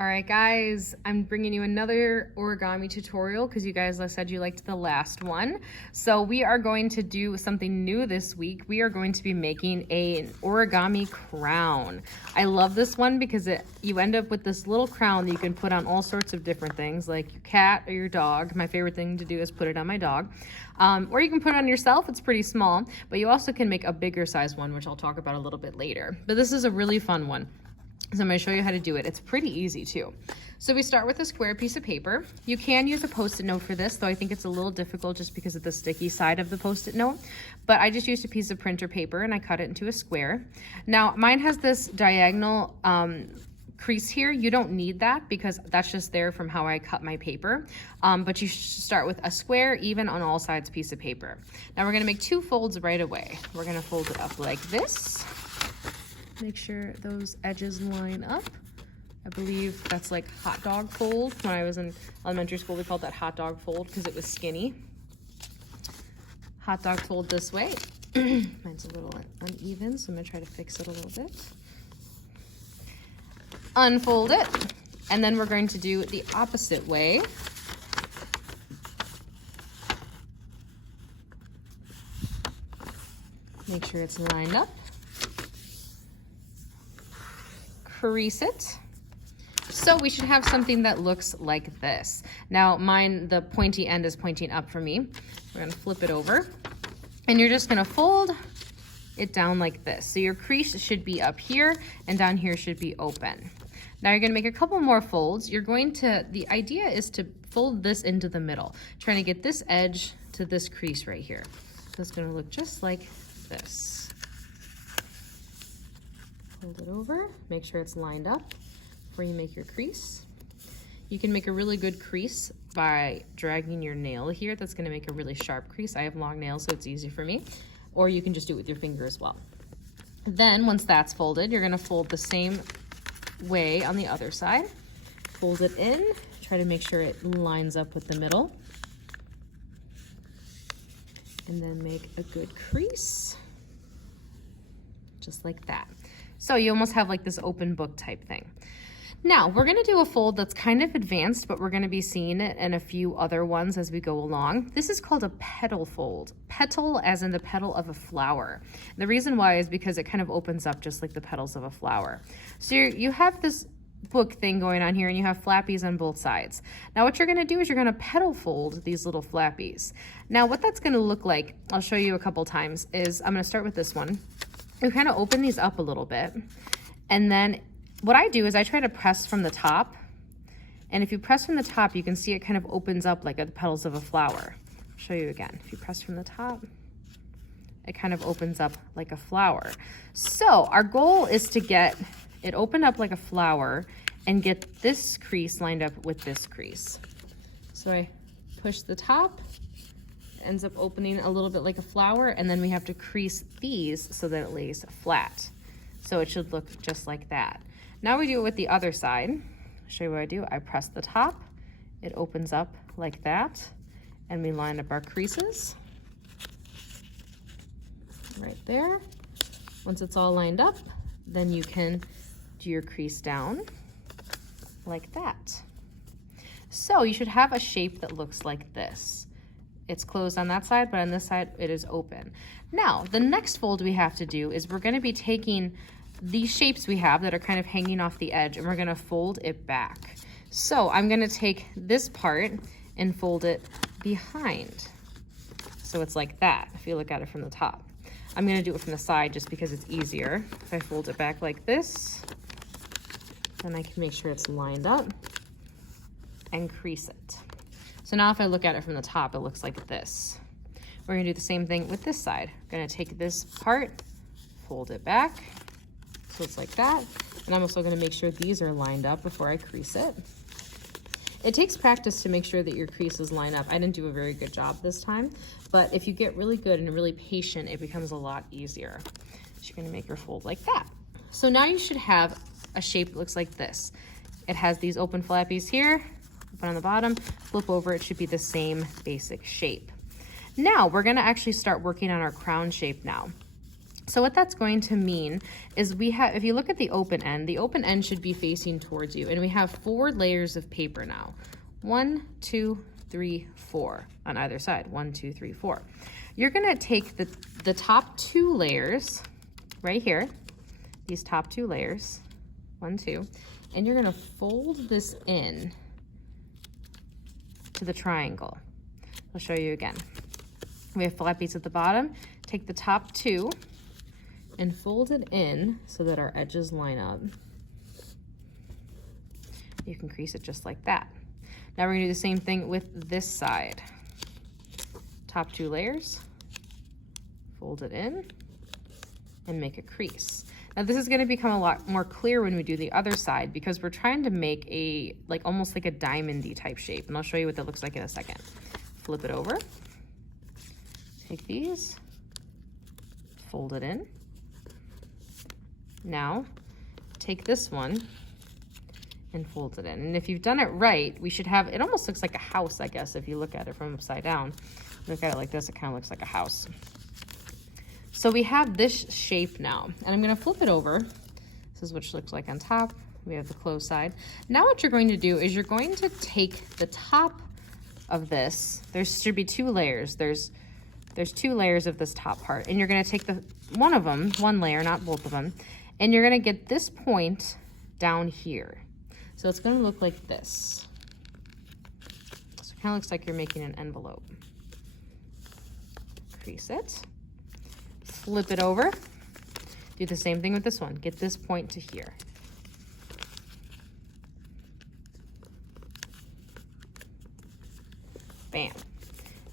All right, guys, I'm bringing you another origami tutorial because you guys said you liked the last one. So we are going to do something new this week. We are going to be making an origami crown. I love this one because you end up with this little crown that you can put on all sorts of different things, like your cat or your dog. My favorite thing to do is put it on my dog. Or you can put it on yourself. It's pretty small, but you also can make a bigger size one, which I'll talk about a little bit later. But this is a really fun one. So I'm going to show you how to do it. It's pretty easy too. So we start with a square piece of paper. You can use a Post-it note for this, though I think it's a little difficult just because of the sticky side of the Post-it note. But I just used a piece of printer paper and I cut it into a square. Now mine has this diagonal crease here. You don't need that because that's just there from how I cut my paper. But you should start with a square, even on all sides piece of paper. Now we're going to make two folds right away. We're going to fold it up like this. Make sure those edges line up. I believe that's like hot dog fold. When I was in elementary school, we called that hot dog fold because it was skinny. Hot dog fold this way. Mine's a little uneven, so I'm gonna try to fix it a little bit. Unfold it, and then we're going to do the opposite way. Make sure it's lined up. Crease it. So we should have something that looks like this. Now mine, the pointy end is pointing up for me. We're gonna flip it over and you're just gonna fold it down like this. So your crease should be up here and down here should be open. Now you're gonna make a couple more folds. The idea is to fold this into the middle, trying to get this edge to this crease right here. So it's gonna look just like this. Fold it over, make sure it's lined up before you make your crease. You can make a really good crease by dragging your nail here. That's gonna make a really sharp crease. I have long nails, so it's easy for me. Or you can just do it with your finger as well. Then once that's folded, you're gonna fold the same way on the other side. Fold it in, try to make sure it lines up with the middle. And then make a good crease, just like that. So you almost have like this open book type thing. Now we're gonna do a fold that's kind of advanced, but we're gonna be seeing it in a few other ones as we go along. This is called a petal fold. Petal as in the petal of a flower. And the reason why is because it kind of opens up just like the petals of a flower. So you have this book thing going on here and you have flappies on both sides. Now what you're gonna do is you're gonna petal fold these little flappies. Now what that's gonna look like, I'll show you a couple times, is I'm gonna start with this one. You kind of open these up a little bit. And then what I do is I try to press from the top. And if you press from the top, you can see it kind of opens up like the petals of a flower. I'll show you again. If you press from the top, it kind of opens up like a flower. So our goal is to get it opened up like a flower and get this crease lined up with this crease. So I push the top, ends up opening a little bit like a flower, and then we have to crease these so that it lays flat. So it should look just like that. Now we do it with the other side. I'll show you what I do. I press the top, it opens up like that, and we line up our creases right there. Once it's all lined up, then you can do your crease down like that. So you should have a shape that looks like this. It's closed on that side, but on this side it is open. Now, the next fold we have to do is we're gonna be taking these shapes we have that are kind of hanging off the edge and we're gonna fold it back. So I'm gonna take this part and fold it behind. So it's like that, if you look at it from the top. I'm gonna do it from the side just because it's easier. If I fold it back like this, then I can make sure it's lined up and crease it. So now if I look at it from the top, it looks like this. We're gonna do the same thing with this side. I'm gonna take this part, fold it back, so it's like that. And I'm also gonna make sure these are lined up before I crease it. It takes practice to make sure that your creases line up. I didn't do a very good job this time, but if you get really good and really patient, it becomes a lot easier. So you're gonna make your fold like that. So now you should have a shape that looks like this. It has these open flappies here, open on the bottom, flip over, it should be the same basic shape. Now we're gonna actually start working on our crown shape now. So what that's going to mean is if you look at the open end should be facing towards you. And we have 4 layers of paper now. 1, 2, 3, 4 on either side. 1, 2, 3, 4. You're gonna take the top 2 layers right here, these top 2 layers, 1, 2, and you're gonna fold this in to the triangle. I'll show you again. We have flat beads at the bottom. Take the top 2 and fold it in so that our edges line up. You can crease it just like that. Now we're gonna do the same thing with this side. Top 2 layers, fold it in, and make a crease. Now this is gonna become a lot more clear when we do the other side because we're trying to make a, almost like a diamond-y type shape. And I'll show you what that looks like in a second. Flip it over, take these, fold it in. Now, take this one and fold it in. And if you've done it right, we should have, it almost looks like a house, I guess, if you look at it from upside down. Look at it like this, it kind of looks like a house. So we have this shape now, and I'm gonna flip it over. This is what it looks like on top. We have the closed side. Now what you're going to do is you're going to take the top of this. There should be 2 layers. There's 2 layers of this top part, and you're gonna take one layer, not both of them, and you're gonna get this point down here. So it's gonna look like this. So it kind of looks like you're making an envelope. Crease it, flip it over, do the same thing with this one. Get this point to here. Bam.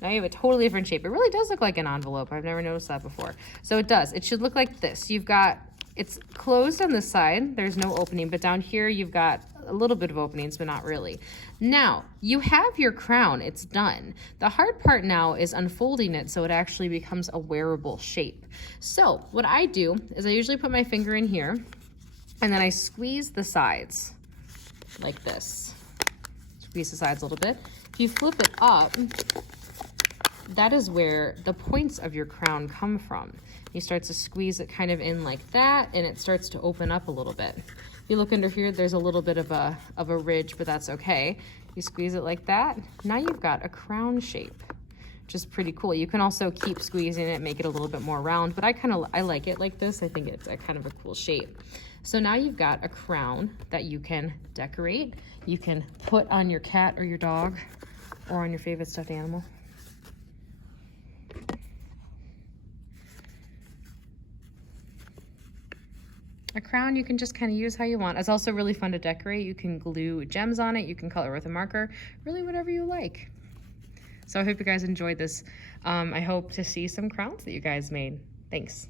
Now you have a totally different shape. It really does look like an envelope. I've never noticed that before. So it does. It should look like this. It's closed on this side. There's no opening, but down here you've got a little bit of openings, but not really. Now, you have your crown. It's done. The hard part now is unfolding it so it actually becomes a wearable shape. So what I do is I usually put my finger in here, and then I squeeze the sides like this. Squeeze the sides a little bit. If you flip it up, that is where the points of your crown come from. You start to squeeze it kind of in like that, and it starts to open up a little bit. If you look under here, there's a little bit of a ridge, but that's okay. You squeeze it like that. Now you've got a crown shape, which is pretty cool. You can also keep squeezing it, make it a little bit more round, but I like it like this. I think it's a kind of a cool shape. So now you've got a crown that you can decorate. You can put on your cat or your dog or on your favorite stuffed animal. A crown you can just kind of use how you want. It's also really fun to decorate. You can glue gems on it. You can color with a marker, really whatever you like. So I hope you guys enjoyed this. I hope to see some crowns that you guys made. Thanks.